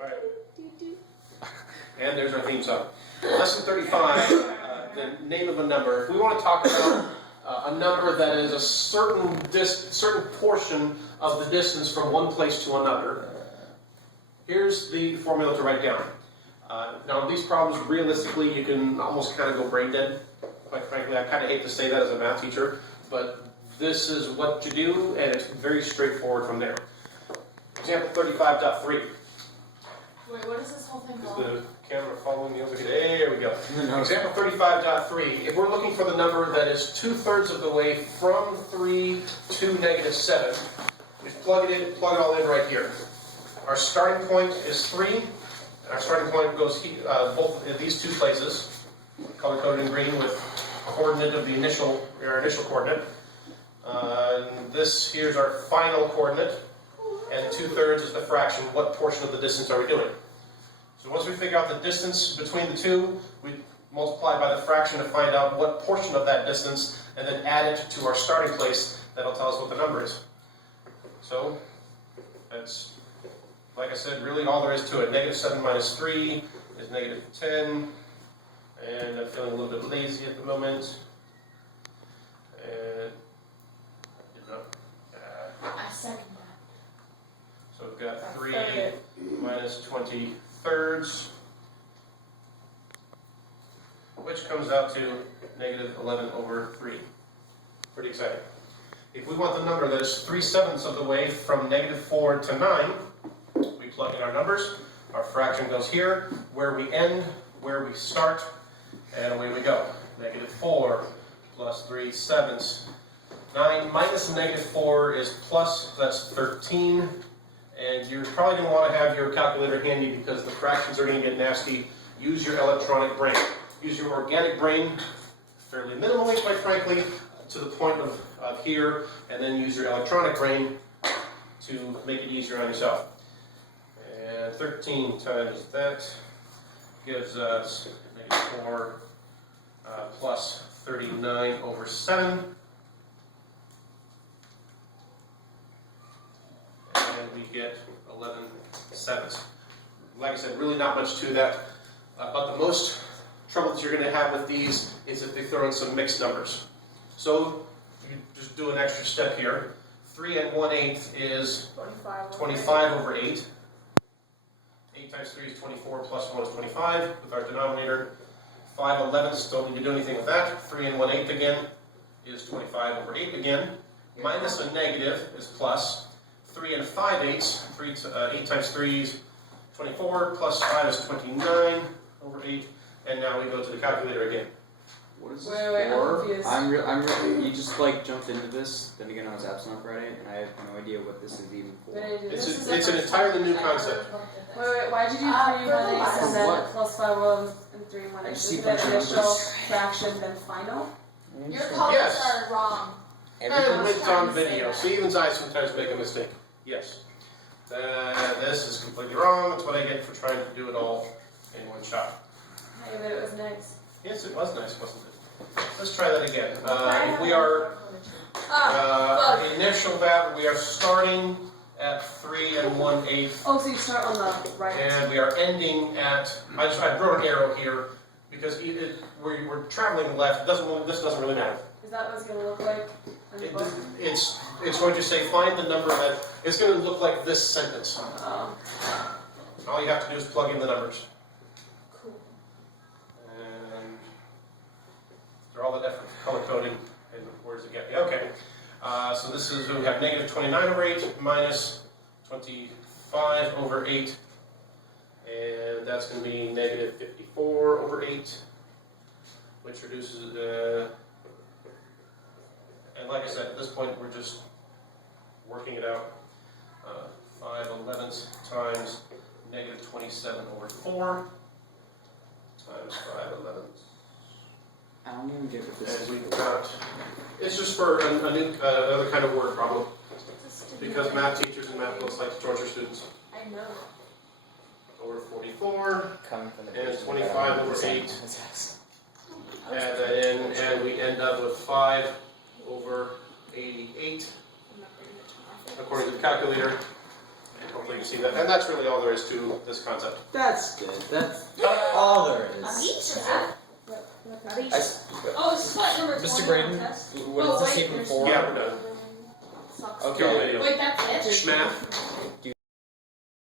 Alright. And there's our theme song. Lesson 35, the name of a number. If we want to talk about a number that is a certain portion of the distance from one place to another, here's the formula to write down. Now, these problems, realistically, you can almost kind of go brain dead. Quite frankly, I kind of hate to say that as a math teacher, but this is what you do, and it's very straightforward from there. Example 35.3. Wait, what is this whole thing Is called? the camera following the other? There we go. Example 35.3. If we're looking for the number that is 2/3 of the way from 3 to -7, we plug it in, plug it all in right here. Our starting point is 3. Our starting point goes both in these two places, color-coded in green with coordinate of the initial coordinate. This here's our final coordinate, and 2/3 is the fraction. What portion of the distance are we doing? So once we figure out the distance between the two, we multiply by the fraction to find out what portion of that distance, and then add it to our starting place. That'll tell us what the number is. So that's, like I said, really all there is to it. -7 minus 3 is -10. And I'm feeling a little bit lazy at the moment. And I second that. so we've got 3 minus 20/3, which comes out to -11/3. Pretty exciting. If we want the number that is 3/7 of the way from -4 to 9, we plug in our numbers. Our fraction goes here, where we end, where we start, and away we go. -4 plus 3/7. 9 minus -4 is plus, that's 13. And you're probably going to want to have your calculator handy because the fractions are going to get nasty. Use your electronic brain. Use your organic brain fairly minimally, quite frankly, to the point of here, and then use your electronic brain to make it easier on yourself. And 13 times that gives us -4 plus 39/7. And we get 11/7. Like I said, really not much to that. But the most trouble that you're going to have with these is if they throw in some mixed numbers. So you just do an extra step here. 3 1/8 is 25/8. 8 times 3 is 24, plus 1 is 25 with our denominator. 5/11, don't need to do anything with that. 3 1/8 again is 25/8 again. Minus a negative is plus. 3 5/8, 8 times 3 is 24, plus 5 is 29/8. And now we go to the calculator again. What is this Wait, I'm for? confused. I'm really, you just like jumped into this, then again I was absent on Friday, and I have no idea what this is even for. It's an entirely new concept. Wait, why'd you do 3 1/8 and then plus 5 11 and 3 1/8? I see Isn't that bunch of initial numbers. fraction then final? Your colors Yes. are wrong. And Everyone's it's trying on to say video, that. so even I sometimes make a mistake. Yes. This is completely wrong. That's what I get for trying to do it all in one shot. Hey, but it was nice. Yes, it was nice, wasn't it? Let's try that again. We are initial that we are starting at 3 1/8, Oh, so you start on the right. and we are ending at. I wrote an arrow here because we're traveling left. This doesn't really matter. Is that what it's going to look like in the book? It's going to say find the number that it's going to look like this sentence. Oh, All you have to do is plug in the numbers. cool. And they're all the different color coding and words that get you. Okay. So this is, we have -29/8 minus 25/8. And that's going to be -54/8, which reduces, and like I said, at this point we're just working it out. 5/11 times -27/4 times 5/11. I don't even get what this And is. we've got, it's just for a new, another kind of word problem, because math teachers and math books like to torture students. I know. Over 44, Coming from the And person 25/8. add that in, and we end up with 5/88, according to the calculator. Hopefully you can see that. And that's really all there is to this concept. That's good. That's all there is. Oh, it's what number 20 Mr. Braden, on the test? what is this even for? Yeah, we're done. Sucks. Kill Okay. video. Wait, that's it? Schmath.